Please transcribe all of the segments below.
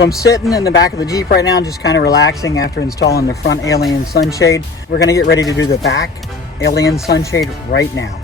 So I'm sitting in the back of the Jeep right now, just kind of relaxing after installing the front alien sunshade. We're gonna get ready to do the back alien sunshade right now.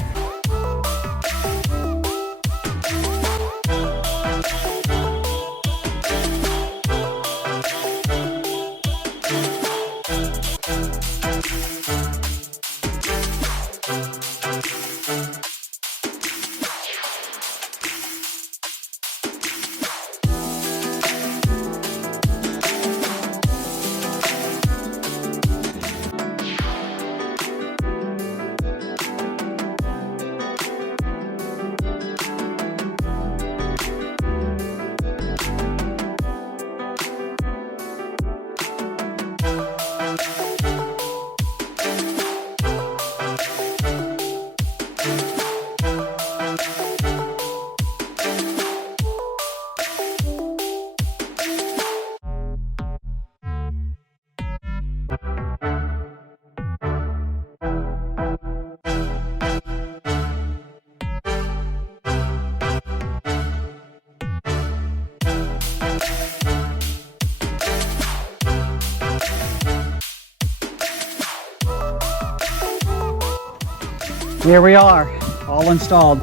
Here we are, all installed.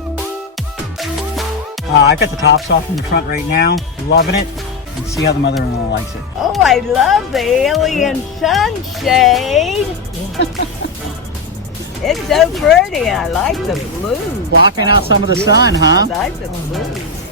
I've got the tops off in the front right now, loving it. Let's see how the mother-in-law likes it. Oh, I love the alien sunshade. It's so pretty. I like the blue. Blocking out some of the sun, huh? I like the blue.